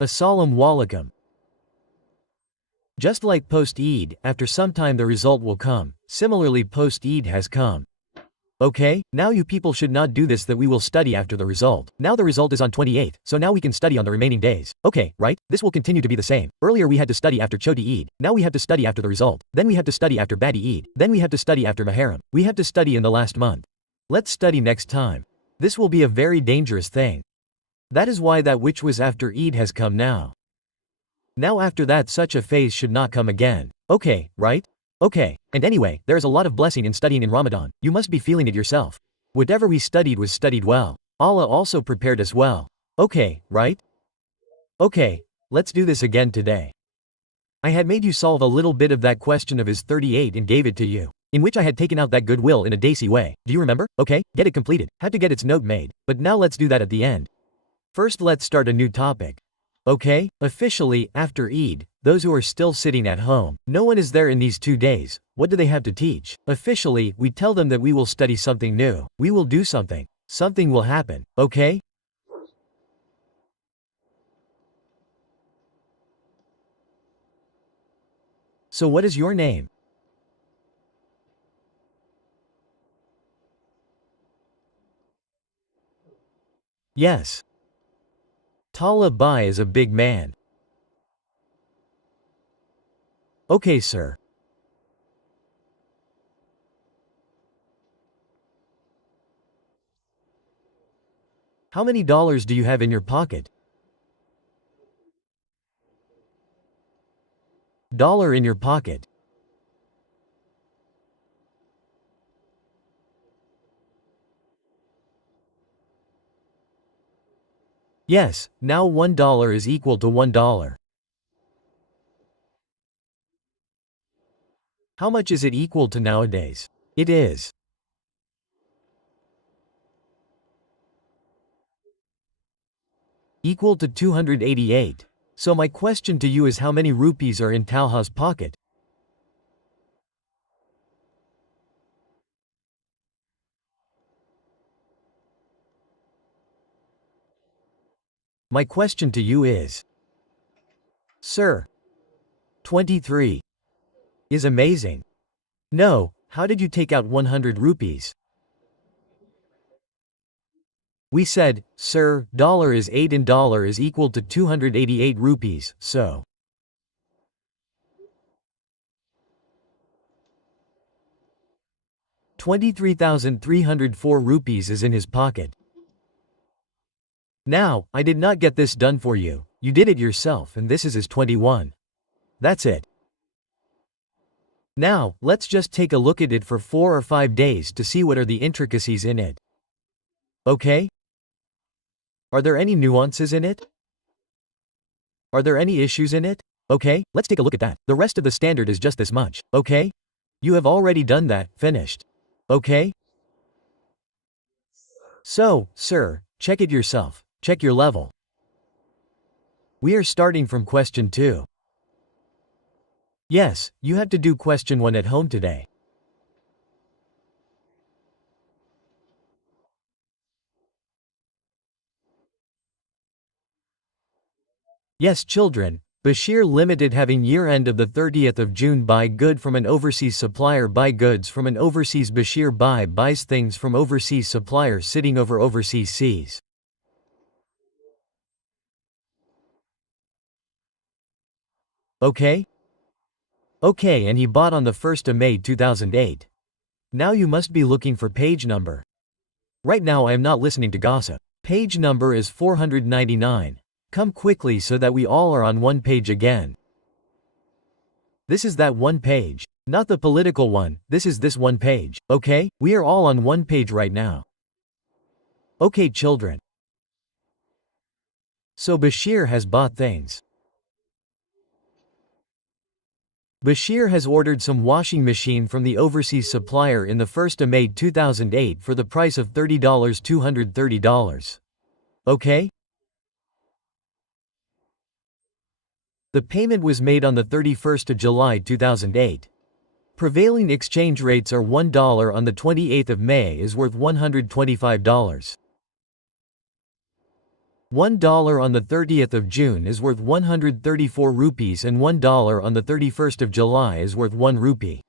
A solemn walaikum. Just like post-Eid, after some time the result will come. Similarly, post-Eid has come. Okay, now you people should not do this, that we will study after the result. Now the result is on 28th, so now we can study on the remaining days. Okay, right? This will continue to be the same. Earlier we had to study after Choti Eid, now we have to study after the result. Then we have to study after Badi Eid, then we have to study after Muharram. We have to study in the last month. Let's study next time. This will be a very dangerous thing. That is why that which was after Eid has come now. Now after that such a phase should not come again. Okay, right? Okay, and anyway, there is a lot of blessing in studying in Ramadan. You must be feeling it yourself. Whatever we studied was studied well. Allah also prepared us well. Okay, right? Okay, let's do this again today. I had made you solve a little bit of that question of is 38 and gave it to you, in which I had taken out that goodwill in a daisy way. Do you remember? Okay, get it completed. Had to get its note made. But now let's do that at the end. First let's start a new topic. Okay, officially, after Eid, those who are still sitting at home, no one is there in these 2 days, what do they have to teach? Officially, we tell them that we will study something new, we will do something, something will happen, okay? So what is your name? Yes. Tala Bai is a big man. Okay, sir. How many dollars do you have in your pocket? Dollar in your pocket. Yes, now $1 is equal to $1. How much is it equal to nowadays? It is equal to 288. So my question to you is how many rupees are in Talha's pocket? My question to you is, sir, 23 is amazing. No, how did you take out 100 rupees? We said, sir, dollar is 8 and dollar is equal to 288 rupees, so 23,304 rupees is in his pocket. Now, I did not get this done for you, you did it yourself and this is his 21. That's it. Now, let's just take a look at it for 4 or 5 days to see what are the intricacies in it. Okay? Are there any nuances in it? Are there any issues in it? Okay, let's take a look at that. The rest of the standard is just this much, okay? You have already done that, finished. Okay? So, sir, check it yourself. Check your level. We are starting from question 2. Yes, you have to do question 1 at home today. Yes, children. Bashir Limited having year-end of the 30th of June buy good from an overseas supplier, buy goods from an overseas. Bashir buys things from overseas supplier sitting over overseas seas. Okay? Okay, and he bought on the 1st of May 2008. Now you must be looking for page number. Right now I am not listening to gossip. Page number is 499. Come quickly so that we all are on one page again. This is that one page. Not the political one, this is this one page, okay? We are all on one page right now. Okay, children. So Bashir has bought things. Bashir has ordered some washing machine from the overseas supplier in the 1st of May 2008 for the price of $30, $230. Okay? The payment was made on the 31st of July 2008. Prevailing exchange rates are $1 on the 28th of May is worth $125. $1 on the 30th of June is worth 134 rupees and $1 on the 31st of July is worth 1 rupee.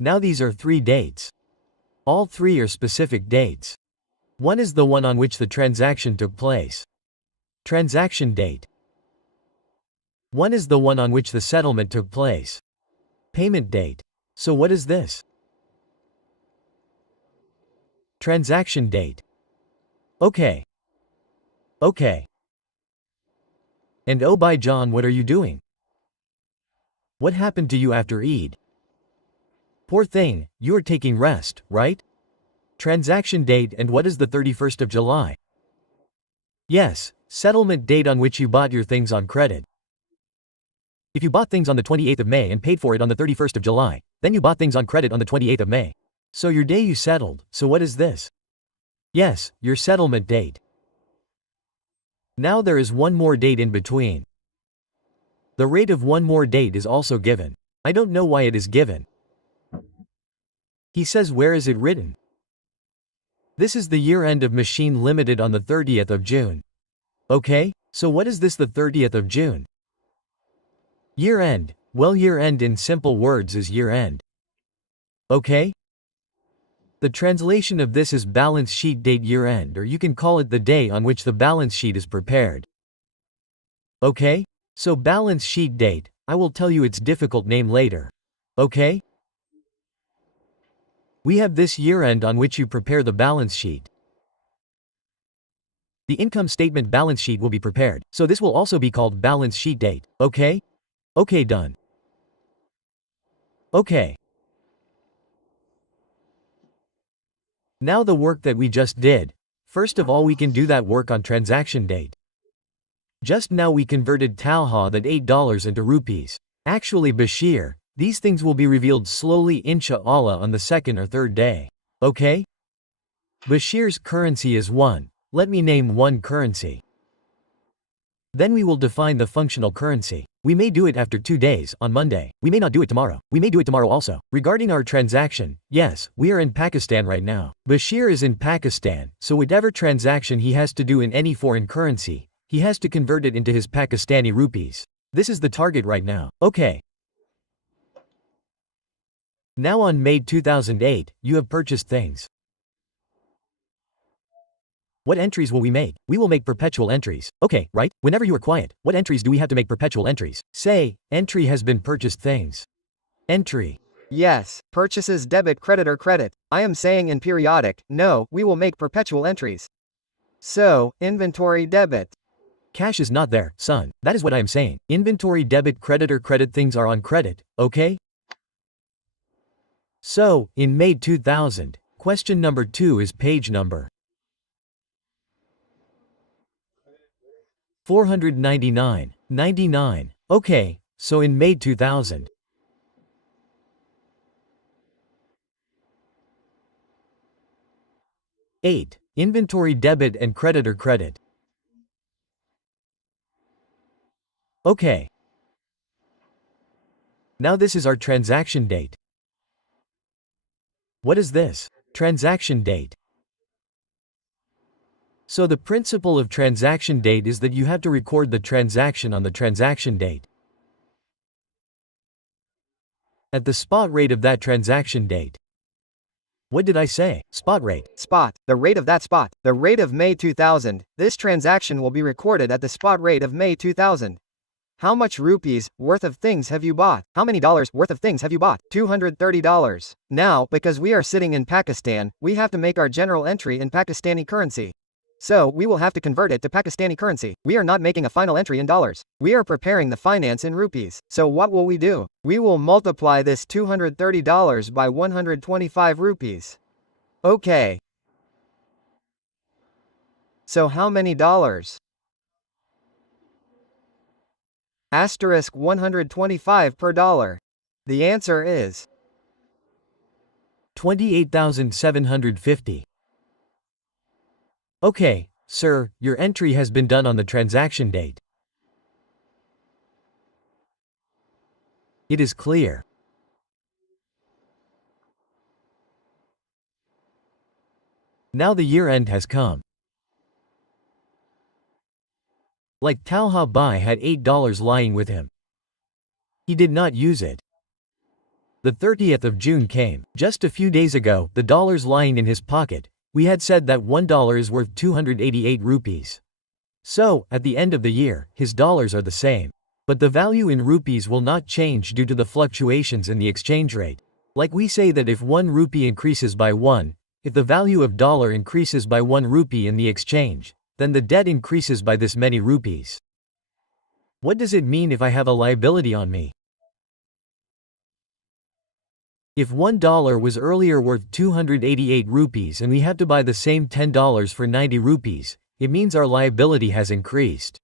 Now these are 3 dates. All 3 are specific dates. One is the one on which the transaction took place. Transaction date. One is the one on which the settlement took place. Payment date. So what is this? Transaction date. Okay. Okay. And oh by John, what are you doing? What happened to you after Eid? Poor thing, you are taking rest, right? Transaction date, and what is the 31st of July? Yes, settlement date on which you bought your things on credit. If you bought things on the 28th of May and paid for it on the 31st of July, then you bought things on credit on the 28th of May. So your day you settled, so what is this? Yes, your settlement date. Now there is one more date in between. The rate of one more date is also given. I don't know why it is given. He says, where is it written? This is the year end of Machine Limited on the 30th of June. Okay, so what is this, the 30th of June? Year end. Well, year end in simple words is year end. Okay? The translation of this is balance sheet date year end, or you can call it the day on which the balance sheet is prepared. Okay? So balance sheet date, I will tell you its difficult name later. Okay? We have this year end on which you prepare the balance sheet. The income statement balance sheet will be prepared, so this will also be called balance sheet date. Okay? Okay, done. Okay. Now the work that we just did. First of all, we can do that work on transaction date. Just now we converted Talha that $8 into rupees. Actually, Bashir, these things will be revealed slowly insha'Allah on the 2nd or 3rd day. Okay? Bashir's currency is 1. Let me name one currency. Then we will define the functional currency. We may do it after 2 days, on Monday. We may not do it tomorrow. We may do it tomorrow also. Regarding our transaction, yes, we are in Pakistan right now. Bashir is in Pakistan, so whatever transaction he has to do in any foreign currency, he has to convert it into his Pakistani rupees. This is the target right now. Okay. Now on May 2008, you have purchased things. What entries will we make? We will make perpetual entries. Okay, right? Whenever you are quiet, what entries do we have to make perpetual entries? Say, entry has been purchased things. Entry. Yes, purchases debit, credit or credit. I am saying in periodic, no, we will make perpetual entries. So, inventory debit. Cash is not there, son. That is what I am saying. Inventory debit, credit or credit things are on credit, okay? So, in May 2000, question number 2 is page number 499, 99. Okay, so in May 2000. Eight. Inventory debit and credit or credit. Okay. Now this is our transaction date. What is this? Transaction date. So the principle of transaction date is that you have to record the transaction on the transaction date. At the spot rate of that transaction date. What did I say? Spot rate. Spot. The rate of that spot. The rate of May 2000. This transaction will be recorded at the spot rate of May 2000. How much rupees worth of things have you bought? How many dollars worth of things have you bought? $230. Now, because we are sitting in Pakistan, we have to make our general entry in Pakistani currency. So, we will have to convert it to Pakistani currency. We are not making a final entry in dollars. We are preparing the finance in rupees. So what will we do? We will multiply this $230 by 125 rupees. Okay. So how many dollars? Asterisk 125 per dollar. The answer is 28,750. Okay, sir, your entry has been done on the transaction date. It is clear. Now the year end has come. Like Talha Bai had $8 lying with him. He did not use it. The 30th of June came. Just a few days ago, the dollars lying in his pocket. We had said that $1 is worth 288 rupees. So, at the end of the year, his dollars are the same. But the value in rupees will not change due to the fluctuations in the exchange rate. Like we say that if 1 rupee increases by 1, if the value of dollar increases by 1 rupee in the exchange, then the debt increases by this many rupees. What does it mean if I have a liability on me? If $1 was earlier worth 288 rupees and we have to buy the same $10 for 90 rupees, it means our liability has increased.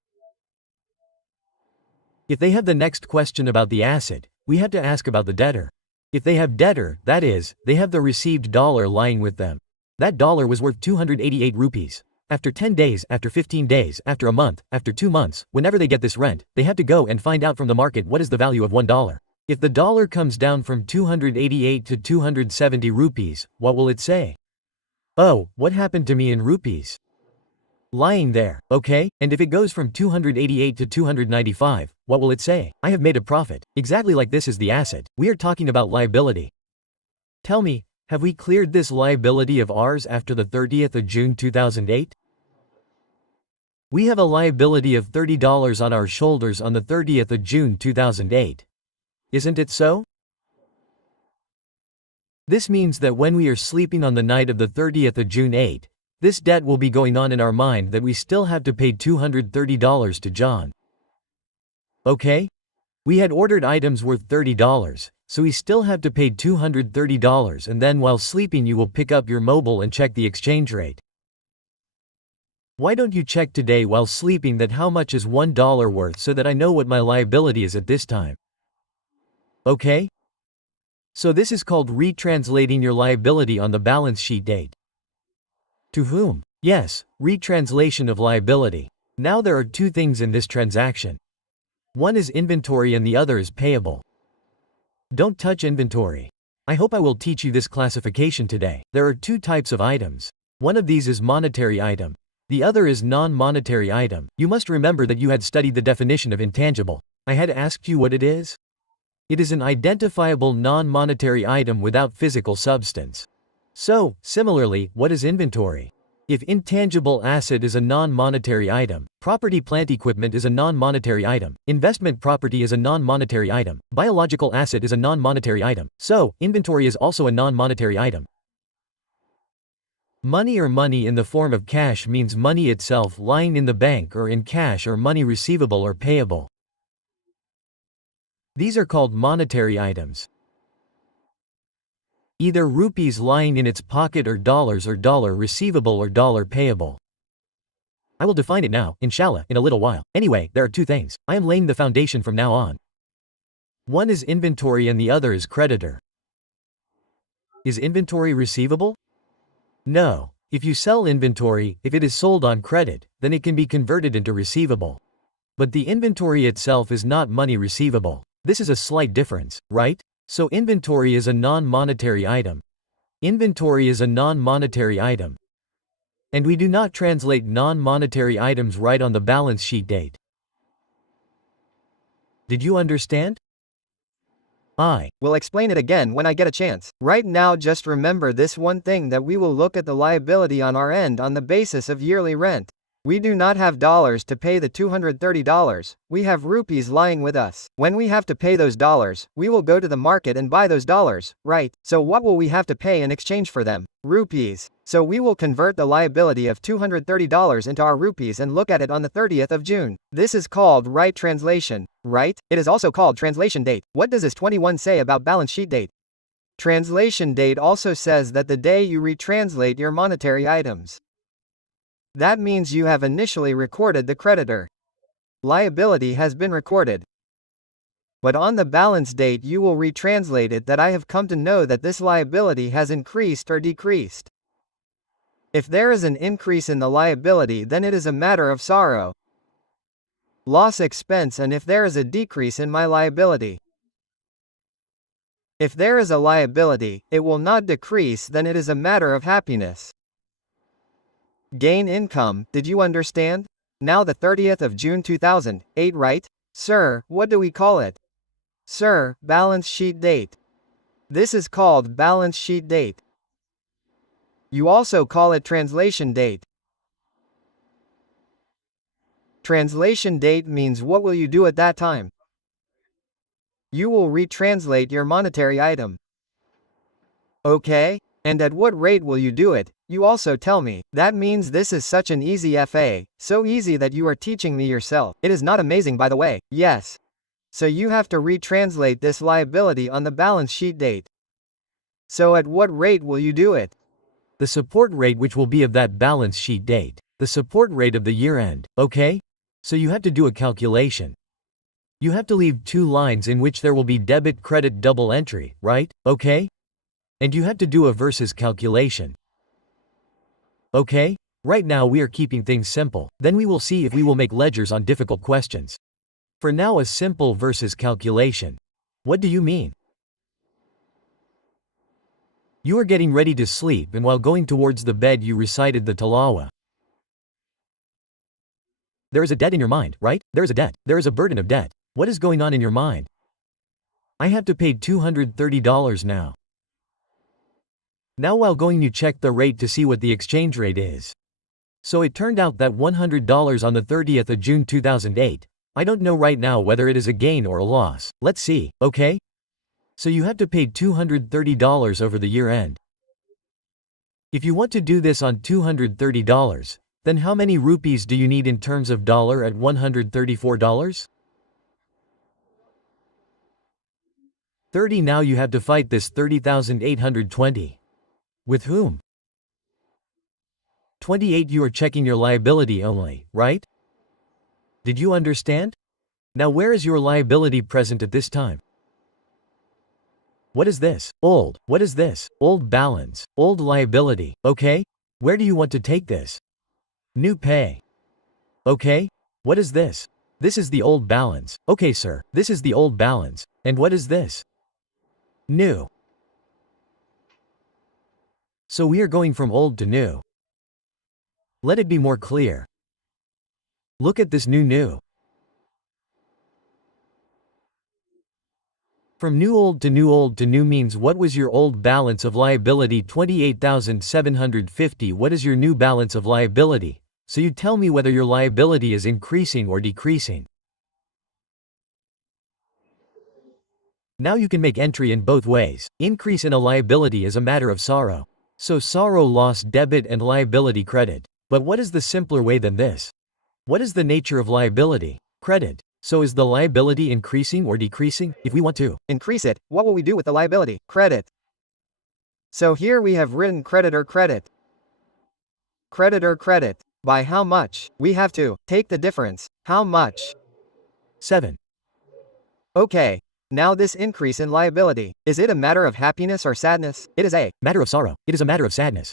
If they have the next question about the asset, we have to ask about the debtor. If they have debtor, that is, they have the received dollar lying with them. That dollar was worth 288 rupees. After 10 days, after 15 days, after a month, after 2 months, whenever they get this rent, they have to go and find out from the market what is the value of $1. If the dollar comes down from 288 to 270 rupees, what will it say? Oh, what happened to me in rupees? Lying there, okay? And if it goes from 288 to 295, what will it say? I have made a profit. Exactly like this is the asset. We are talking about liability. Tell me, have we cleared this liability of ours after the 30th of June 2008? We have a liability of $30 on our shoulders on the 30th of June 2008. Isn't it so? This means that when we are sleeping on the night of the 30th of June 8, this debt will be going on in our mind that we still have to pay $230 to John. Okay? We had ordered items worth $30, so we still have to pay $230, and then while sleeping you will pick up your mobile and check the exchange rate. Why don't you check today while sleeping that how much is $1 worth so that I know what my liability is at this time? Okay? So this is called retranslating your liability on the balance sheet date. To whom? Yes, retranslation of liability. Now there are 2 things in this transaction. One is inventory and the other is payable. Don't touch inventory. I hope I will teach you this classification today. There are 2 types of items. One of these is monetary item. The other is non-monetary item. You must remember that you had studied the definition of intangible. I had asked you what it is. It is an identifiable non-monetary item without physical substance. So, similarly, what is inventory? If intangible asset is a non-monetary item, property plant equipment is a non-monetary item, investment property is a non-monetary item, biological asset is a non-monetary item, so, inventory is also a non-monetary item. Money or money in the form of cash means money itself lying in the bank or in cash or money receivable or payable. These are called monetary items. Either rupees lying in its pocket or dollar receivable or dollar payable. I will define it now, inshallah, in a little while. Anyway, there are 2 things. I am laying the foundation from now on. One is inventory and the other is creditor. Is inventory receivable? No. If you sell inventory, if it is sold on credit, then it can be converted into receivable. But the inventory itself is not money receivable. This is a slight difference, right? So inventory is a non-monetary item. Inventory is a non-monetary item. And we do not translate non-monetary items right on the balance sheet date. Did you understand? I will explain it again when I get a chance. Right now just remember this one thing that we will look at the liability on our end on the basis of yearly rent. We do not have dollars to pay the $230, we have rupees lying with us. When we have to pay those dollars, we will go to the market and buy those dollars, right? So what will we have to pay in exchange for them? Rupees. So we will convert the liability of $230 into our rupees and look at it on the 30th of June. This is called right translation, right? It is also called translation date. What does this 21 say about balance sheet date? Translation date also says that the day you retranslate your monetary items. That means you have initially recorded the creditor. Liability has been recorded. But on the balance date you will retranslate it that I have come to know that this liability has increased or decreased. If there is an increase in the liability then it is a matter of sorrow, loss, expense, and if there is a decrease in my liability. If there is a liability, it will not decrease, then it is a matter of happiness. Gain income, did you understand? Now the 30th of June 2008, right? Sir, what do we call it? Sir, balance sheet date. This is called balance sheet date. You also call it translation date. Translation date means what will you do at that time? You will retranslate your monetary item. Okay? And at what rate will you do it? You also tell me. That means this is such an easy FA, so easy that you are teaching me yourself. It is not amazing, by the way. Yes. So you have to retranslate this liability on the balance sheet date. So at what rate will you do it? The support rate which will be of that balance sheet date. The support rate of the year end, okay? So you have to do a calculation. You have to leave two lines in which there will be debit credit double entry, right? Okay? And you have to do a versus calculation. Okay? Right now we are keeping things simple, then we will see if we will make ledgers on difficult questions. For now a simple versus calculation. What do you mean? You are getting ready to sleep and while going towards the bed you recited the tilawah. There is a debt in your mind, right? There is a debt. There is a burden of debt. What is going on in your mind? I have to pay $230 now. Now while going you check the rate to see what the exchange rate is. So it turned out that $100 on the 30th of June 2008. I don't know right now whether it is a gain or a loss. Let's see, okay? So you have to pay $230 over the year end. If you want to do this on $230, then how many rupees do you need in terms of dollar at $134? 30. Now you have to fight this 30,820. With whom? 28. You are checking your liability only, right? Did you understand? Now where is your liability present at this time? What is this? Old. What is this? Old balance. Old liability. Okay? Where do you want to take this? New pay. Okay? What is this? This is the old balance. Okay, sir. This is the old balance. And what is this? New. So we are going from old to new. Let it be more clear. Look at this new. From new old to new means what was your old balance of liability? 28,750. What is your new balance of liability? So you tell me whether your liability is increasing or decreasing. Now you can make entry in both ways. Increase in a liability is a matter of sorrow. So sorrow loss debit and liability credit. But what is the simpler way than this? What is the nature of liability? Credit. So is the liability increasing or decreasing? If we want to increase it, what will we do with the liability? Credit. So here we have written creditor credit. Creditor credit. By how much? We have to take the difference. How much? 7. Okay. Now this increase in liability, is it a matter of happiness or sadness? It is a matter of sorrow. It is a matter of sadness.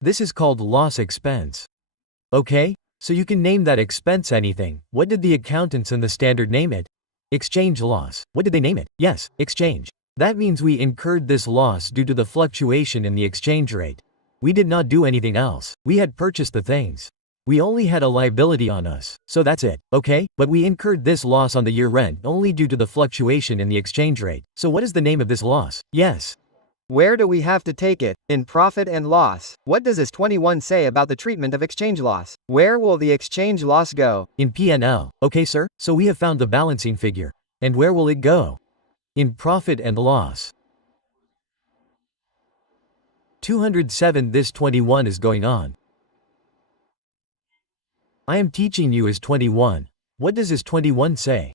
This is called loss expense. Okay? So you can name that expense anything. What did the accountants and the standard name it? Exchange loss. What did they name it? Yes, exchange. That means we incurred this loss due to the fluctuation in the exchange rate. We did not do anything else. We had purchased the things. We only had a liability on us. So that's it, okay? But we incurred this loss on the year end only due to the fluctuation in the exchange rate. So what is the name of this loss? Yes. Where do we have to take it? In profit and loss. What does this 21 say about the treatment of exchange loss? Where will the exchange loss go? In P&L. Okay, sir? So we have found the balancing figure. And where will it go? In profit and loss. 207. This 21 is going on. I am teaching you as 21. What does this 21 say?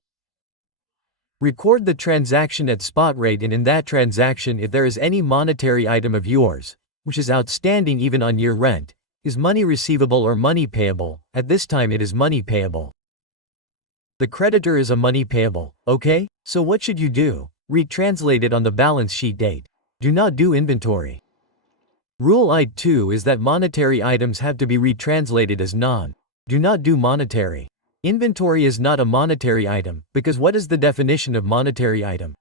Record the transaction at spot rate, and in that transaction if there is any monetary item of yours, which is outstanding even on year rent, is money receivable or money payable. At this time it is money payable. The creditor is a money payable, okay? So what should you do? Retranslate it on the balance sheet date. Do not do inventory. Rule I2 is that monetary items have to be retranslated as non. Do not do monetary. Inventory is not a monetary item, because what is the definition of monetary item?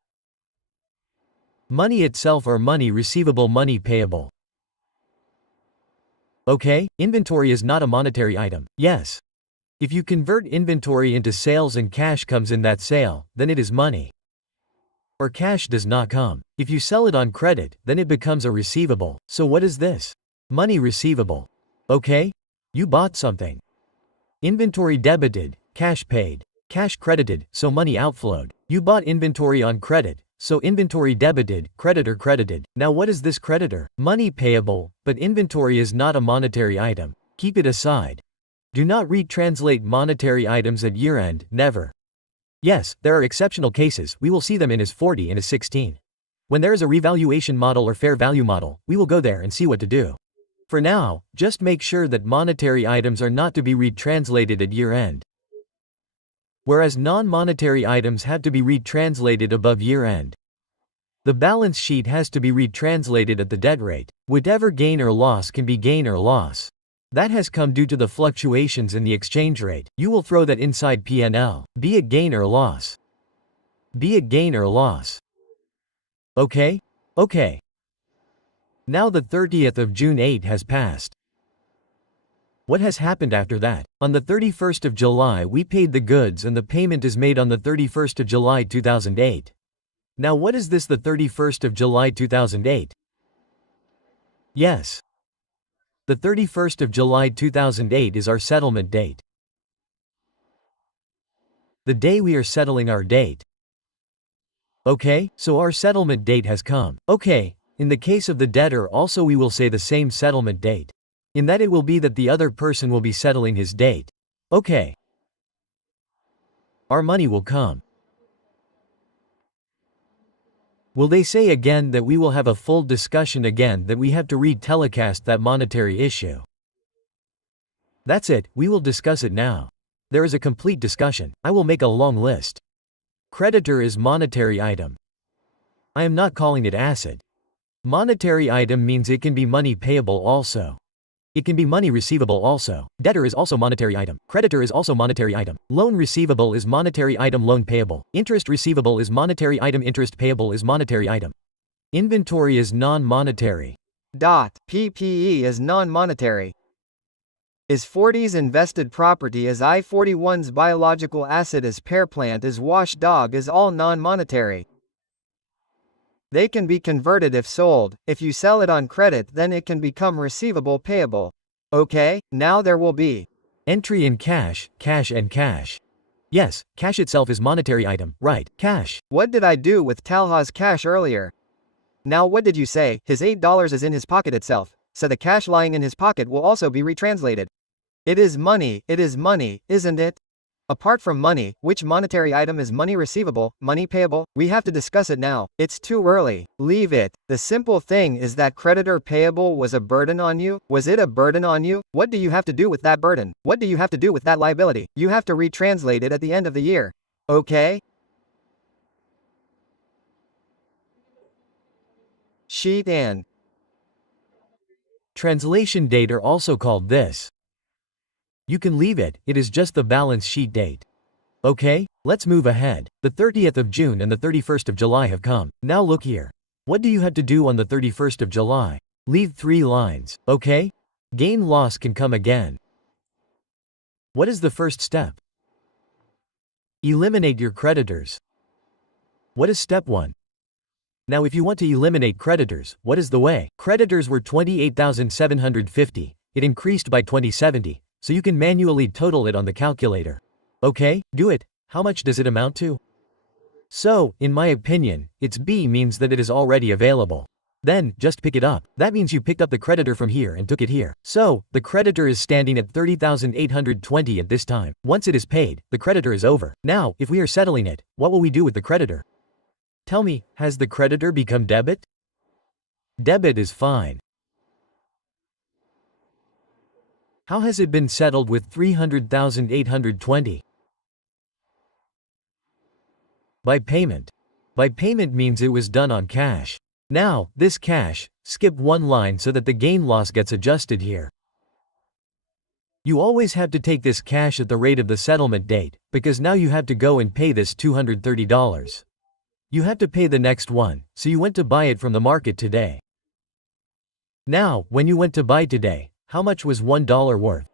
Money itself or money receivable, money payable. Okay, inventory is not a monetary item. Yes. If you convert inventory into sales and cash comes in that sale, then it is money. Or cash does not come. If you sell it on credit, then it becomes a receivable. So what is this? Money receivable. Okay? You bought something. Inventory debited, cash paid. Cash credited, so money outflowed. You bought inventory on credit, so inventory debited, creditor credited. Now what is this creditor? Money payable, but inventory is not a monetary item. Keep it aside. Do not retranslate monetary items at year-end, never. Yes, there are exceptional cases, we will see them in IS 40 and IS 16. When there is a revaluation model or fair value model, we will go there and see what to do. For now, just make sure that monetary items are not to be retranslated at year-end. Whereas non-monetary items have to be retranslated above year-end. The balance sheet has to be retranslated at the debt rate. Whatever gain or loss can be gain or loss. That has come due to the fluctuations in the exchange rate. You will throw that inside P&L. Be it gain or loss. Be it gain or loss. Okay? Okay. Now the 30th of June 8 has passed. What has happened after that? On the 31st of July we paid the goods and the payment is made on the 31st of July 2008. Now what is this, the 31st of July 2008? Yes. The 31st of July 2008 is our settlement date. The day we are settling our date. Okay, so our settlement date has come. Okay, in the case of the debtor also we will say the same settlement date. In that it will be that the other person will be settling his date. Okay. Our money will come. Will they say again that we will have a full discussion again, that we have to re-telecast that monetary issue? That's it, we will discuss it now. There is a complete discussion. I will make a long list. Creditor is monetary item. I am not calling it asset. Monetary item means it can be money payable also. It can be money receivable also. Debtor is also monetary item. Creditor is also monetary item. Loan receivable is monetary item. Loan payable. Interest receivable is monetary item. Interest payable is monetary item. Inventory is non-monetary. PPE is non-monetary. Is 40's invested property is I-41's biological asset is pear plant is wash dog is all non-monetary. They can be converted if sold. If you sell it on credit then it can become receivable payable. Okay, now there will be entry in cash, cash and cash. Yes, cash itself is monetary item, right, cash. What did I do with Talha's cash earlier? Now what did you say? His $8 is in his pocket itself, so the cash lying in his pocket will also be retranslated. It is money, isn't it? Apart from money, which monetary item is money receivable, money payable? We have to discuss it now. It's too early. Leave it. The simple thing is that creditor payable was a burden on you. Was it a burden on you? What do you have to do with that burden? What do you have to do with that liability? You have to retranslate it at the end of the year. Okay? Sheet and translation date are also called this. You can leave it, it is just the balance sheet date. Okay, let's move ahead. The 30th of June and the 31st of July have come. Now look here. What do you have to do on the 31st of July? Leave 3 lines, okay? Gain loss can come again. What is the first step? Eliminate your creditors. What is step 1? Now if you want to eliminate creditors, what is the way? Creditors were 28,750, it increased by 2070. So you can manually total it on the calculator. Okay, do it. How much does it amount to? So, in my opinion, its B means that it is already available. Then, just pick it up. That means you picked up the creditor from here and took it here. So, the creditor is standing at 30,820 at this time. Once it is paid, the creditor is over. Now, if we are settling it, what will we do with the creditor? Tell me, has the creditor become debit? Debit is fine. How has it been settled with 300,820? By payment. By payment means it was done on cash. Now, this cash, skip 1 line so that the gain loss gets adjusted here. You always have to take this cash at the rate of the settlement date, because now you have to go and pay this $230. You have to pay the next one, so you went to buy it from the market today. Now, when you went to buy today, how much was $1 worth?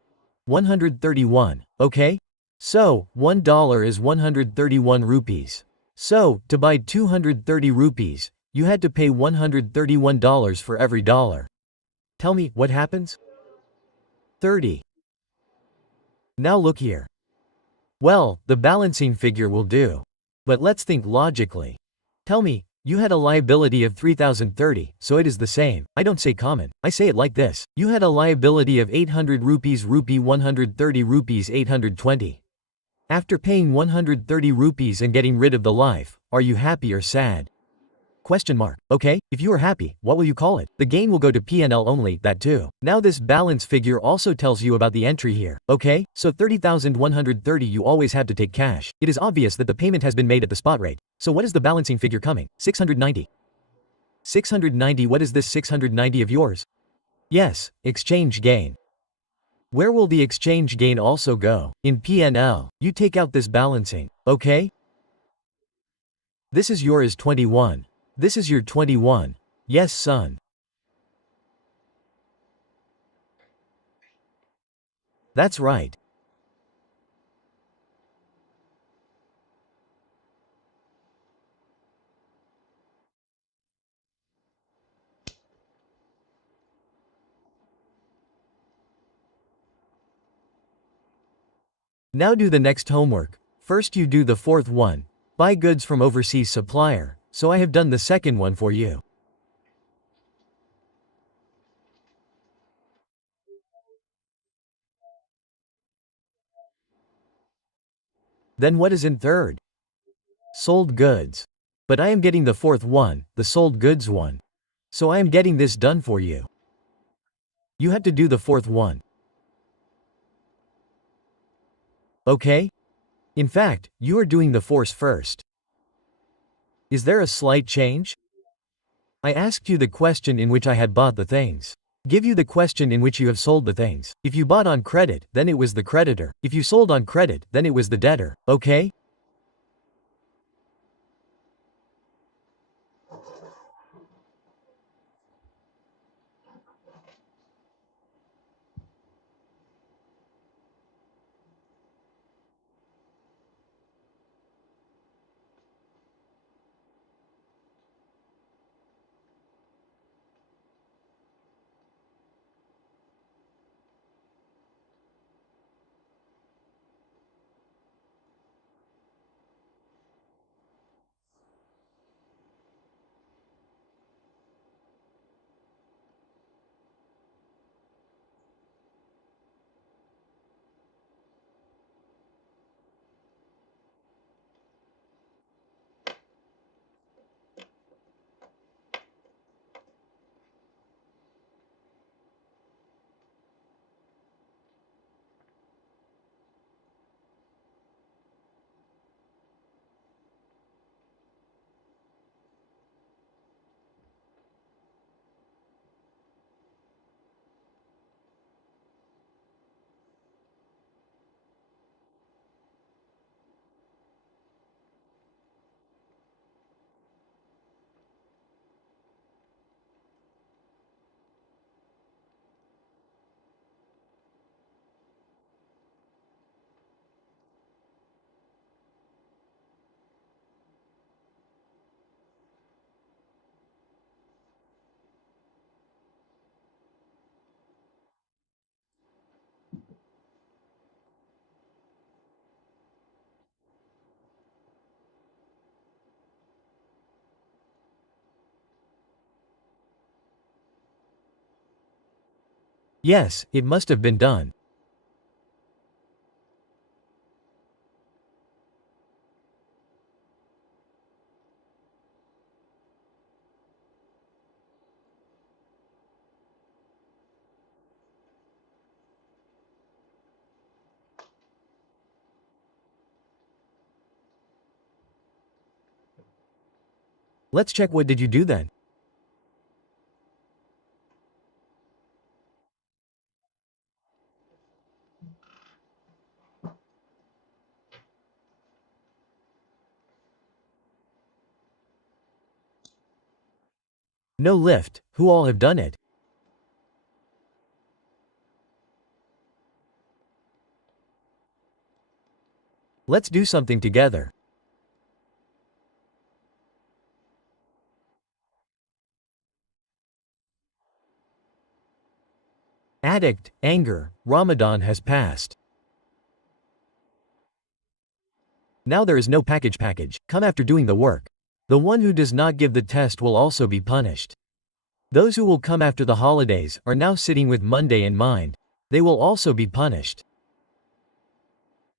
131, okay? So, $1 is 131 rupees. So, to buy 230 rupees, you had to pay $131 for every dollar. Tell me, what happens? 30. Now look here. Well, the balancing figure will do. But let's think logically. Tell me, you had a liability of 3030, so it is the same. I don't say common, I say it like this. You had a liability of 800 rupees, rupee 130 rupees 820. After paying 130 rupees and getting rid of the life, are you happy or sad? Question mark. Okay, if you are happy, what will you call it? The gain will go to P&L only, that too. Now this balance figure also tells you about the entry here, okay? So 30,130 you always have to take cash. It is obvious that the payment has been made at the spot rate. So what is the balancing figure coming? 690. 690, what is this 690 of yours? Yes, exchange gain. Where will the exchange gain also go? In P&L. You take out this balancing, okay? This is yours 21. This is your 21. Yes, son. That's right. Now do the next homework. First you do the fourth one. Buy goods from overseas supplier. So I have done the second one for you. Then what is in third? Sold goods. But I am getting the fourth one, the sold goods one. So I am getting this done for you. You have to do the fourth one. Okay? In fact, you are doing the force first. Is there a slight change? I asked you the question in which I had bought the things. Give you the question in which you have sold the things. If you bought on credit, then it was the creditor. If you sold on credit, then it was the debtor. Okay? Yes, it must have been done. Let's check what did you do then. No lift, who all have done it? Let's do something together. Addict, anger, Ramadan has passed. Now there is no package. Come after doing the work. The one who does not give the test will also be punished. Those who will come after the holidays are now sitting with Monday in mind. They will also be punished.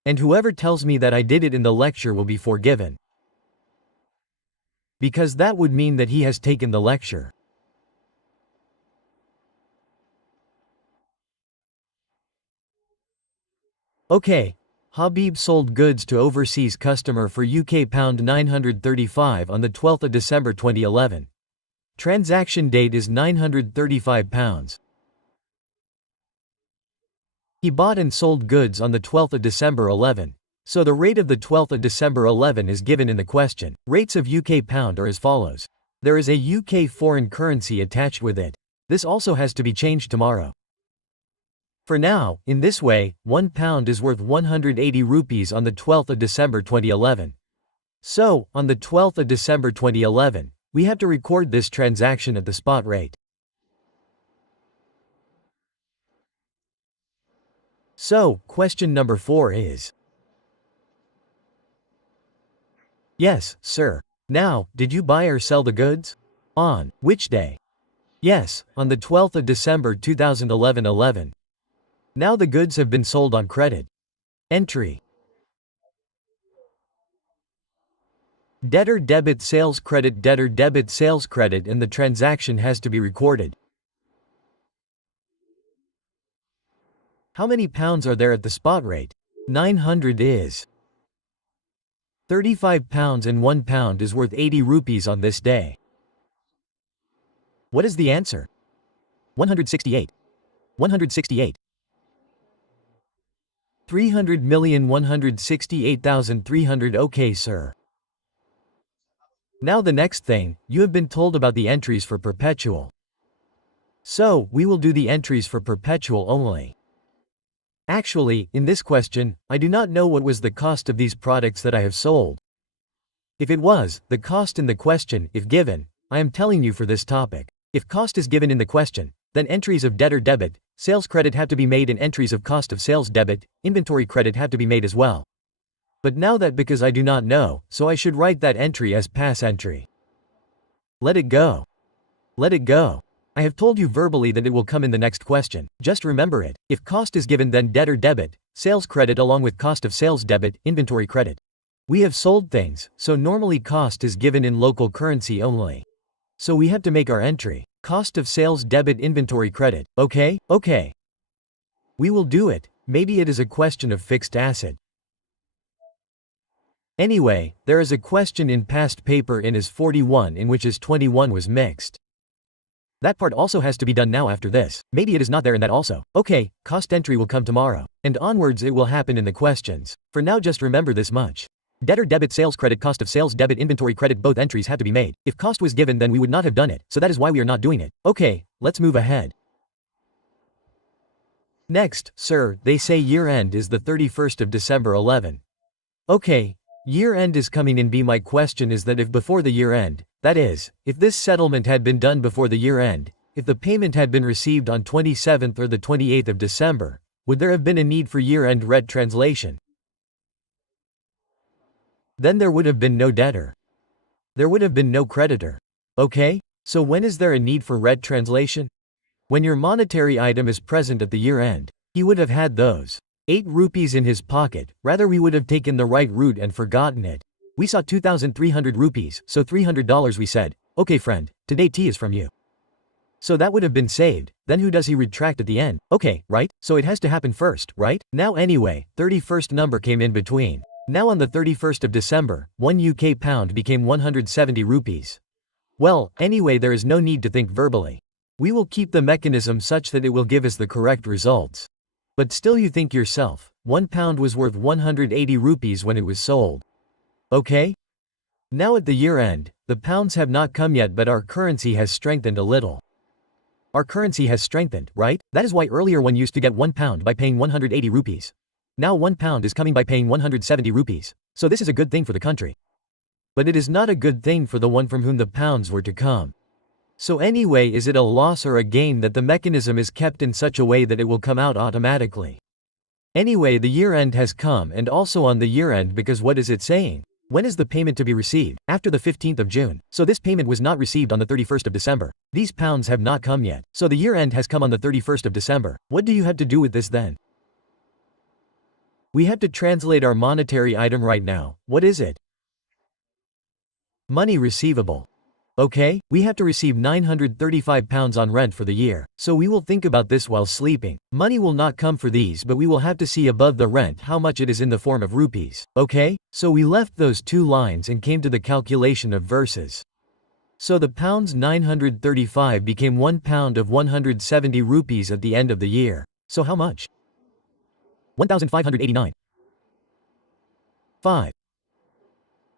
And whoever tells me that I did it in the lecture will be forgiven. Because that would mean that he has taken the lecture. Okay. Habib sold goods to overseas customer for UK pound 935 on the 12th of December 2011. Transaction date is 935 pounds. He bought and sold goods on the 12th of December 11. So the rate of the 12th of December 11 is given in the question. Rates of UK pound are as follows. There is a UK foreign currency attached with it. This also has to be changed tomorrow. For now, in this way, £1 is worth 180 rupees on the 12th of December 2011. So, on the 12th of December 2011, we have to record this transaction at the spot rate. So, question number 4 is. Yes, sir. Now, did you buy or sell the goods? On which day? Yes, on the 12th of December 2011. Now the goods have been sold on credit. Entry. Debtor debit sales credit. Debtor debit sales credit, and the transaction has to be recorded. How many pounds are there at the spot rate? 900 is. 35 pounds and £1 is worth 80 rupees on this day. What is the answer? 168. 168. 300,168,300. Okay, sir. Now the next thing, you have been told about the entries for perpetual. So, we will do the entries for perpetual only. Actually, in this question, I do not know what was the cost of these products that I have sold. If it was, the cost in the question, if given, I am telling you for this topic. If cost is given in the question, then entries of debtor debit, sales credit have to be made and entries of cost of sales debit, inventory credit have to be made as well. But now that because I do not know, so I should write that entry as pass entry. Let it go. Let it go. I have told you verbally that it will come in the next question. Just remember it. If cost is given, then debtor debit, sales credit along with cost of sales debit, inventory credit. We have sold things, so normally cost is given in local currency only. So we have to make our entry. Cost of sales debit, inventory credit. Okay? Okay. We will do it. Maybe it is a question of fixed asset. Anyway, there is a question in past paper in is 41 in which is 21 was mixed. That part also has to be done now after this. Maybe it is not there in that also. Okay, cost entry will come tomorrow. And onwards it will happen in the questions. For now just remember this much. Debtor debit sales credit, cost of sales debit, inventory credit, both entries have to be made. If cost was given, then we would not have done it, so that is why we are not doing it. Okay, let's move ahead. Next, sir, they say year end is the 31st of December 11. Okay, year end is coming in. My question is that if before the year end, that is, if this settlement had been done before the year end, if the payment had been received on 27th or the 28th of December, would there have been a need for year end red translation? Then there would have been no debtor. There would have been no creditor. Okay? So when is there a need for red translation? When your monetary item is present at the year end. He would have had those 8 rupees in his pocket, rather we would have taken the right route and forgotten it. We saw 2,300 rupees, so $300 we said, okay friend, today tea is from you. So that would have been saved. Then who does he retract at the end? Okay, right? So it has to happen first, right? Now anyway, 31st number came in between. Now on the 31st of December, 1 UK pound became 170 rupees. Well, anyway there is no need to think verbally. We will keep the mechanism such that it will give us the correct results. But still you think yourself, 1 pound was worth 180 rupees when it was sold. Okay? Now at the year end, the pounds have not come yet but our currency has strengthened a little. Our currency has strengthened, right? That is why earlier one used to get 1 pound by paying 180 rupees. Now £1 is coming by paying 170 rupees. So this is a good thing for the country. But it is not a good thing for the one from whom the pounds were to come. So anyway, is it a loss or a gain that the mechanism is kept in such a way that it will come out automatically? Anyway, the year end has come, and also on the year end, because what is it saying? When is the payment to be received? After the 15th of June. So this payment was not received on the 31st of December. These pounds have not come yet. So the year end has come on the 31st of December. What do you have to do with this then? We have to translate our monetary item right now. What is it? Money receivable. Okay, we have to receive £935 on rent for the year. So we will think about this while sleeping. Money will not come for these, but we will have to see above the rent how much it is in the form of rupees. Okay, so we left those two lines and came to the calculation of verses. So the pounds 935 became £1 of 170 rupees at the end of the year. So how much? 1,589. 5.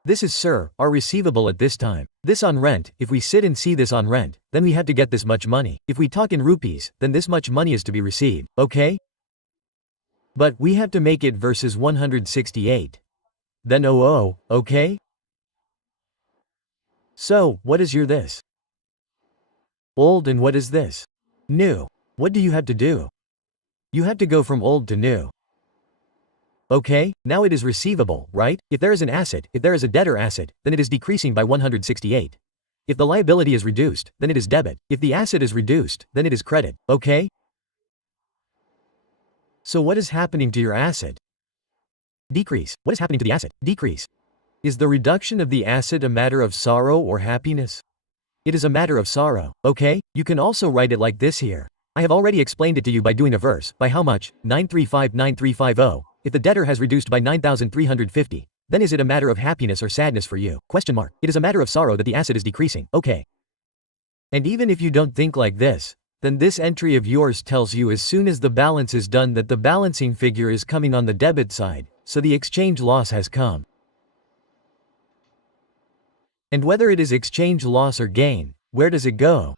This is, sir, our receivable at this time. This on rent. If we sit and see this on rent, then we have to get this much money. If we talk in rupees, then this much money is to be received, okay? But we have to make it versus 168. Then okay? So, what is your this? Old, and what is this? New. What do you have to do? You have to go from old to new. Okay, now it is receivable, right? If there is an asset, if there is a debtor asset, then it is decreasing by 168. If the liability is reduced, then it is debit. If the asset is reduced, then it is credit, okay? So what is happening to your asset? Decrease. What is happening to the asset? Decrease. Is the reduction of the asset a matter of sorrow or happiness? It is a matter of sorrow, okay? You can also write it like this here. I have already explained it to you by doing a verse. By how much? 9359350. If the debtor has reduced by 9,350, then is it a matter of happiness or sadness for you? Question mark. It is a matter of sorrow that the asset is decreasing, okay. And even if you don't think like this, then this entry of yours tells you as soon as the balance is done that the balancing figure is coming on the debit side, so the exchange loss has come. And whether it is exchange loss or gain, where does it go?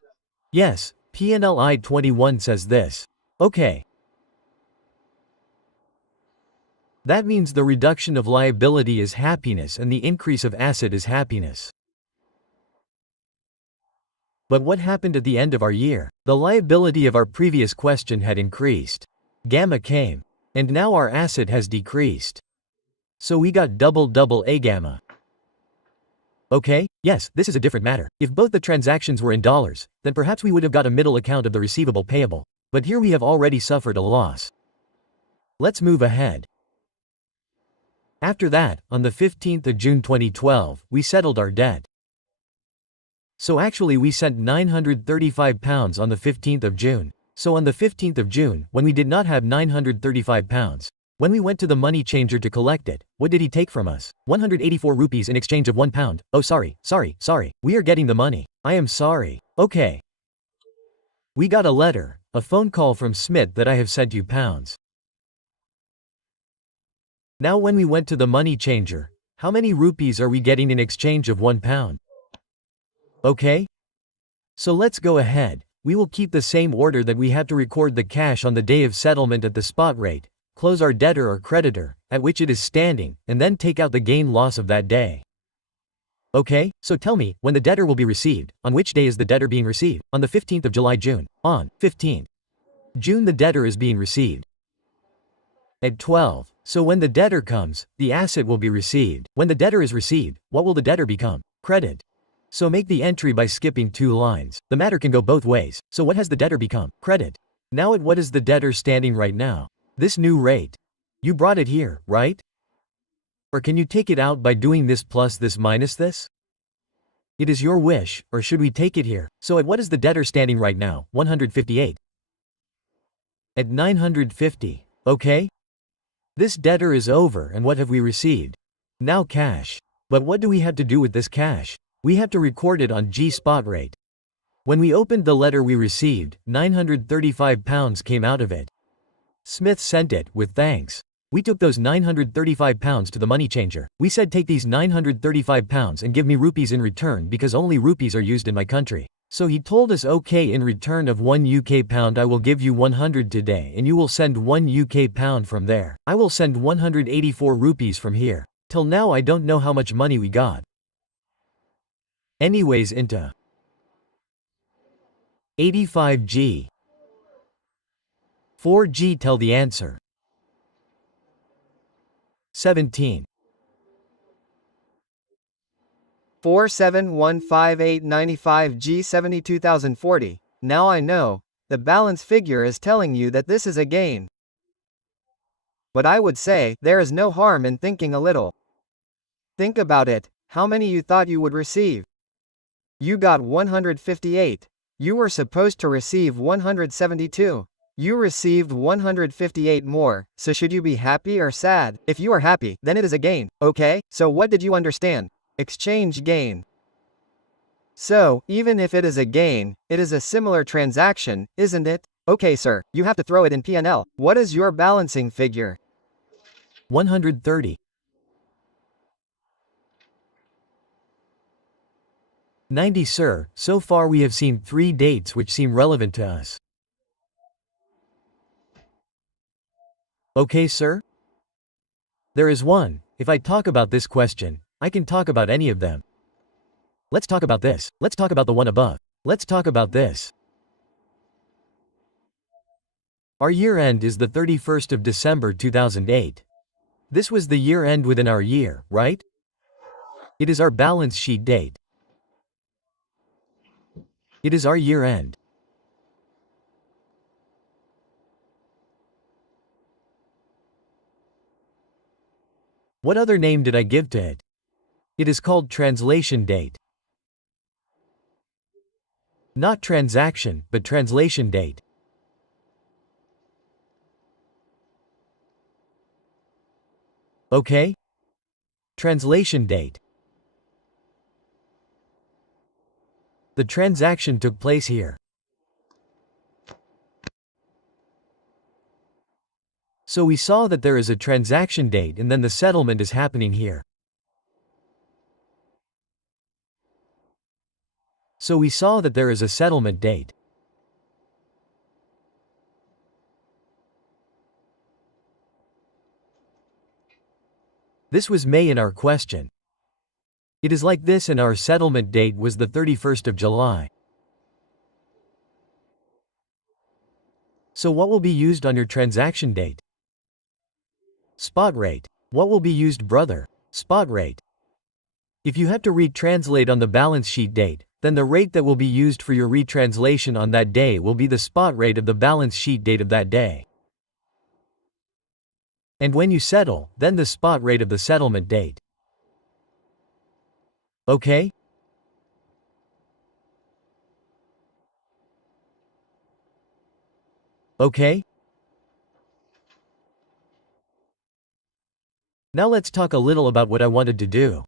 Yes, PNLI 21 says this. Okay. That means the reduction of liability is happiness and the increase of asset is happiness. But what happened at the end of our year? The liability of our previous question had increased. Gamma came. And now our asset has decreased. So we got double A gamma. Okay, yes, this is a different matter. If both the transactions were in dollars, then perhaps we would have got a middle account of the receivable payable. But here we have already suffered a loss. Let's move ahead. After that, on the 15th of June 2012, we settled our debt. So actually we sent £935 on the 15th of June. So on the 15th of June, when we did not have £935, when we went to the money changer to collect it, what did he take from us? 184 rupees in exchange of £1. Oh sorry. We are getting the money. I am sorry. Okay. We got a letter, a phone call from Smith that I have sent you pounds. Now when we went to the money changer, how many rupees are we getting in exchange of £1? Okay? So let's go ahead. We will keep the same order that we have to record the cash on the day of settlement at the spot rate, close our debtor or creditor, at which it is standing, and then take out the gain loss of that day. Okay, so tell me, when the debtor will be received, on which day is the debtor being received? On the 15th of July June. On 15th June the debtor is being received. At 12. So when the debtor comes, the asset will be received. When the debtor is received, what will the debtor become? Credit. So make the entry by skipping two lines. The matter can go both ways. So what has the debtor become? Credit. Now at what is the debtor standing right now? This new rate. You brought it here, right? Or can you take it out by doing this plus this minus this? It is your wish, or should we take it here? So at what is the debtor standing right now? 158. At 950. Okay? This debtor is over, and what have we received? Now cash. But what do we have to do with this cash? We have to record it on G spot rate. When we opened the letter we received, £935 came out of it. Smith sent it, with thanks. We took those £935 to the money changer. We said take these £935 and give me rupees in return because only rupees are used in my country. So he told us, okay, in return of 1 UK pound I will give you 100 today and you will send 1 UK pound from there. I will send 184 rupees from here. Till now I don't know how much money we got. Anyways, into 85G. 4G, tell the answer. 17. 471585 G 72040. Now I know, the balance figure is telling you that this is a gain. But I would say, there is no harm in thinking a little. Think about it, how many you thought you would receive? You got 158. You were supposed to receive 172. You received 158 more, so should you be happy or sad? If you are happy, then it is a gain, okay? So what did you understand? Exchange gain. So, even if it is a gain, it is a similar transaction, isn't it? Okay sir, you have to throw it in P&L. What is your balancing figure? 130. 90 sir, so far we have seen 3 dates which seem relevant to us. Okay sir? There is one. If I talk about this question, I can talk about any of them. Let's talk about this. Let's talk about the one above. Let's talk about this. Our year end is the 31st of December 2008. This was the year end within our year, right? It is our balance sheet date. It is our year end. What other name did I give to it? It is called translation date. Not transaction, but translation date. Okay? Translation date. The transaction took place here. So we saw that there is a transaction date and then the settlement is happening here. So we saw that there is a settlement date. This was May in our question. It is like this, and our settlement date was the 31st of July. So what will be used on your transaction date? Spot rate. What will be used, brother? Spot rate. If you have to retranslate on the balance sheet date, then the rate that will be used for your retranslation on that day will be the spot rate of the balance sheet date of that day. And when you settle, then the spot rate of the settlement date. Okay? Okay? Now let's talk a little about what I wanted to do.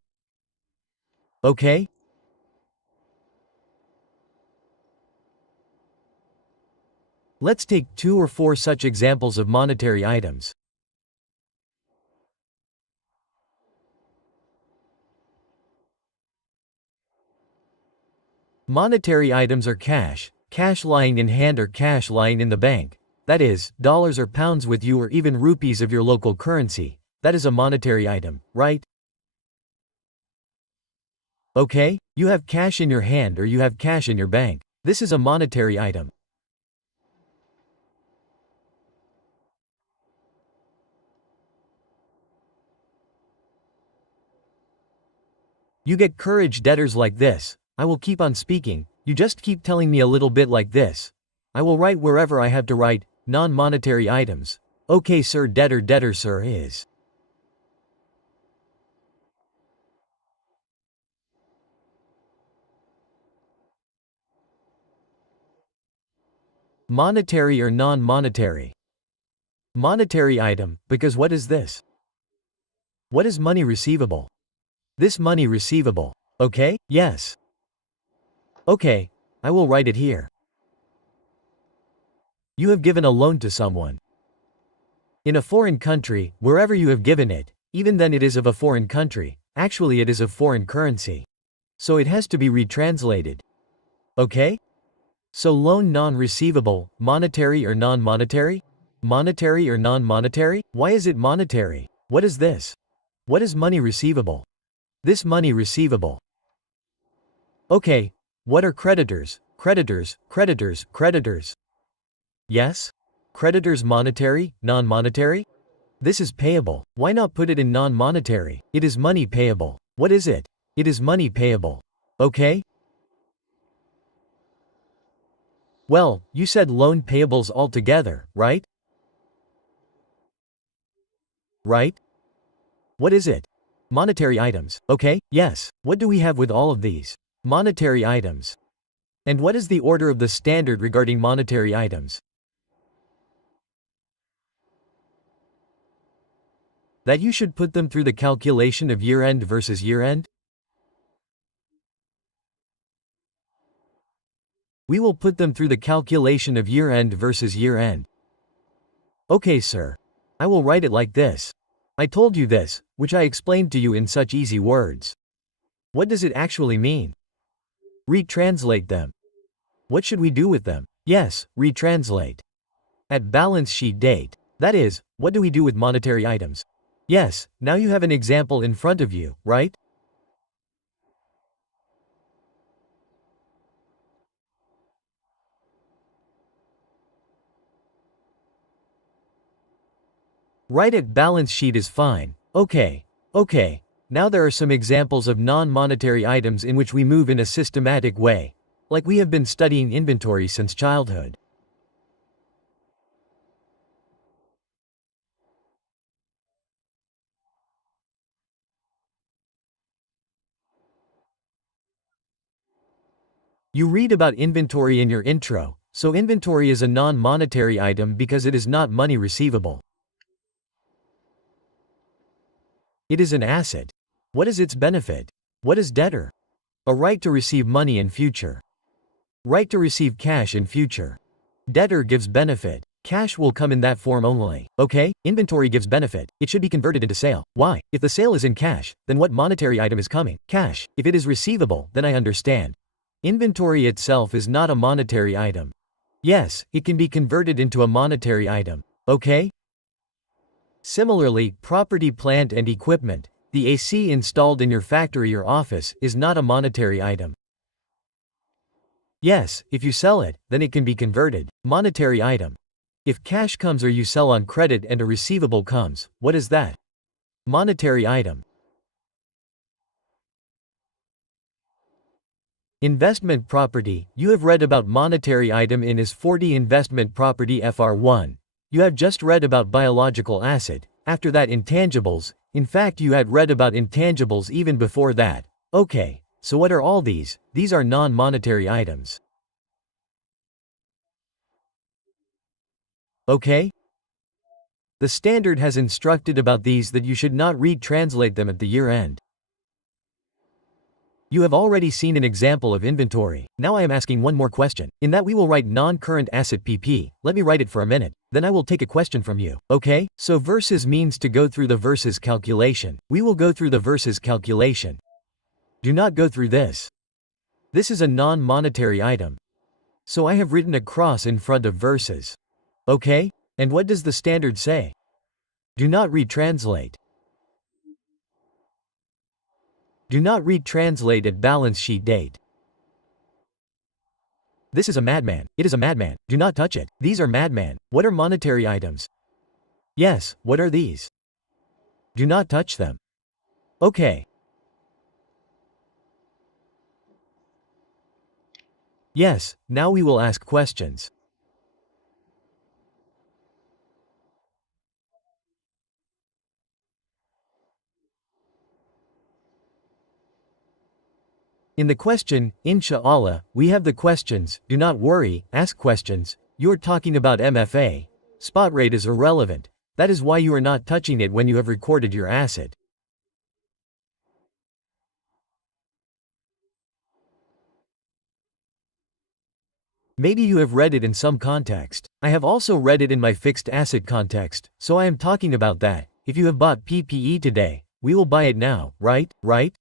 Okay? Let's take 2 or 4 such examples of monetary items. Monetary items are cash, cash lying in hand or cash lying in the bank. That is, dollars or pounds with you or even rupees of your local currency. That is a monetary item, right? Okay, you have cash in your hand or you have cash in your bank. This is a monetary item. You get courage debtors like this. I will keep on speaking, you just keep telling me a little bit like this. I will write wherever I have to write, non-monetary items. Okay sir, debtor sir is. Monetary or non-monetary? Monetary item, because what is this? What is money receivable? This money receivable. Okay, yes. Okay, I will write it here. You have given a loan to someone. In a foreign country, wherever you have given it, even then it is of a foreign country, actually it is of foreign currency. So it has to be retranslated. Okay? So loan non-receivable, monetary or non-monetary? Monetary or non-monetary? Why is it monetary? What is this? What is money receivable? This money receivable. Okay, what are creditors? Creditors, creditors, creditors. Yes? Creditors monetary, non-monetary? This is payable. Why not put it in non-monetary? It is money payable. What is it? It is money payable. Okay? Well, you said loan payables altogether, right? Right? What is it? Monetary items. Okay, yes. What do we have with all of these? Monetary items. And what is the order of the standard regarding monetary items? That you should put them through the calculation of year-end versus year-end? We will put them through the calculation of year-end versus year-end. Okay, sir. I will write it like this. I told you this, which I explained to you in such easy words. What does it actually mean? Retranslate them. What should we do with them? Yes, retranslate. At balance sheet date. That is, what do we do with monetary items? Yes, now you have an example in front of you, right? Write at balance sheet is fine. Okay. Now there are some examples of non-monetary items in which we move in a systematic way. Like we have been studying inventory since childhood. You read about inventory in your intro, so inventory is a non-monetary item because it is not money receivable. It is an asset. What is its benefit? What is debtor? A right to receive money in future. Right to receive cash in future. Debtor gives benefit. Cash will come in that form only. Okay? Inventory gives benefit. It should be converted into sale. Why? If the sale is in cash, then what monetary item is coming? Cash. If it is receivable, then I understand. Inventory itself is not a monetary item. Yes, it can be converted into a monetary item. Okay? Similarly, property, plant and equipment, the AC installed in your factory or office, is not a monetary item. Yes, if you sell it, then it can be converted. Monetary item. If cash comes or you sell on credit and a receivable comes, what is that? Monetary item. Investment property, you have read about monetary item in IS 40 investment property FAR1. You have just read about biological asset, after that intangibles, in fact you had read about intangibles even before that. Okay, so what are all these? These are non-monetary items. Okay? The standard has instructed about these that you should not retranslate them at the year end. You have already seen an example of inventory. Now I am asking one more question. In that we will write non-current asset PP. Let me write it for a minute. Then I will take a question from you. Okay? So versus means to go through the versus calculation. We will go through the versus calculation. Do not go through this. This is a non-monetary item. So I have written a cross in front of versus. Okay? And what does the standard say? Do not retranslate. Do not retranslate at balance sheet date. This is a madman. It is a madman. Do not touch it. These are madman. What are monetary items? Yes, what are these? Do not touch them. Okay. Yes, now we will ask questions. In the question, Insha'Allah, we have the questions. Do not worry, ask questions. You're talking about MFA. Spot rate is irrelevant. That is why you are not touching it when you have recorded your asset. Maybe you have read it in some context. I have also read it in my fixed asset context, so I am talking about that. If you have bought PPE today, we will buy it now, right?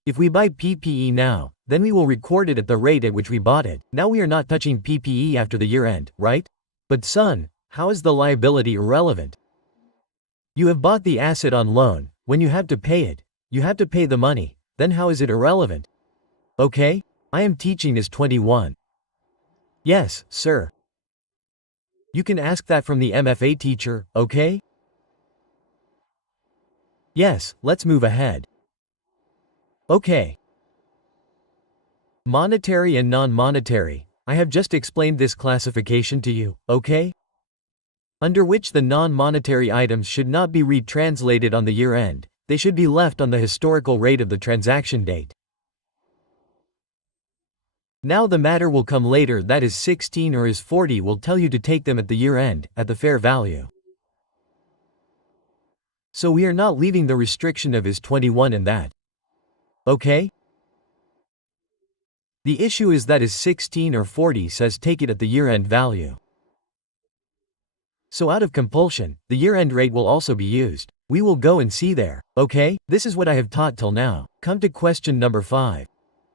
If we buy PPE now, Then we will record it at the rate at which we bought it. Now we are not touching PPE after the year end, right? But son, how is the liability irrelevant? You have bought the asset on loan. When you have to pay it, you have to pay the money. Then how is it irrelevant? Okay? I am teaching is 21. Yes, sir. You can ask that from the MFA teacher, okay? Yes, let's move ahead. Okay. Monetary and non-monetary. I have just explained this classification to you, okay? Under which the non-monetary items should not be retranslated on the year end, they should be left on the historical rate of the transaction date. Now the matter will come later, that is 16 or is 40 will tell you to take them at the year end, at the fair value. So we are not leaving the restriction of is 21 in that. Okay? The issue is that is 16 or 40 says take it at the year-end value. So out of compulsion, the year-end rate will also be used. We will go and see there, okay? This is what I have taught till now. Come to question number 5.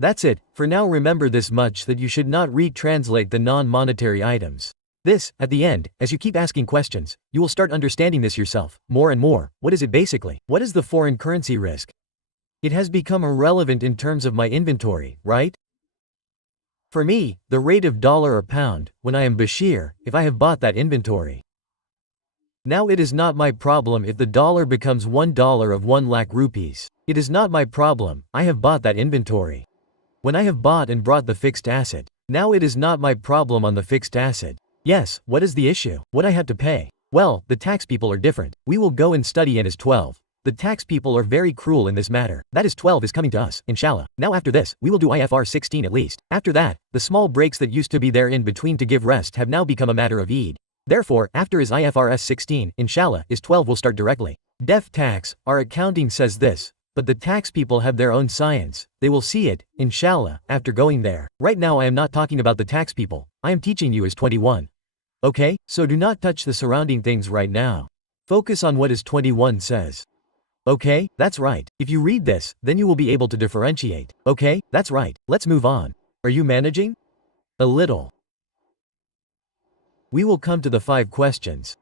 That's it. For now remember this much, that you should not retranslate the non-monetary items. This, at the end, as you keep asking questions, you will start understanding this yourself, more and more. What is it basically? What is the foreign currency risk? It has become irrelevant in terms of my inventory, right? For me, the rate of dollar or pound, when I am Bashir, if I have bought that inventory. Now it is not my problem if the dollar becomes $1 of 1 lakh rupees. It is not my problem, I have bought that inventory. When I have bought and brought the fixed asset. Now it is not my problem on the fixed asset. Yes, what is the issue? What I have to pay? Well, the tax people are different. We will go and study and is 12. The tax people are very cruel in this matter. That is 12 is coming to us, inshallah. Now after this, we will do IFR 16 at least. After that, the small breaks that used to be there in between to give rest have now become a matter of Eid. Therefore, after is IFRS 16, inshallah, is 12 will start directly. Def tax, our accounting says this, but the tax people have their own science. They will see it, inshallah, after going there. Right now I am not talking about the tax people. I am teaching you is 21. Okay, so do not touch the surrounding things right now. Focus on what is 21 says. Okay, that's right. If you read this, then you will be able to differentiate. Okay, that's right. Let's move on. Are you managing? A little. We will come to the 5 questions.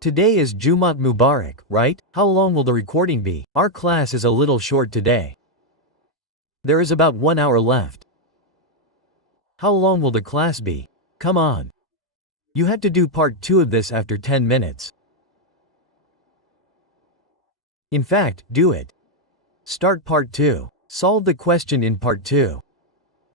Today is Jumat Mubarak, right? How long will the recording be? Our class is a little short today. There is about 1 hour left. How long will the class be? Come on. You have to do part 2 of this after 10 minutes. In fact, do it. Start part 2. Solve the question in part 2.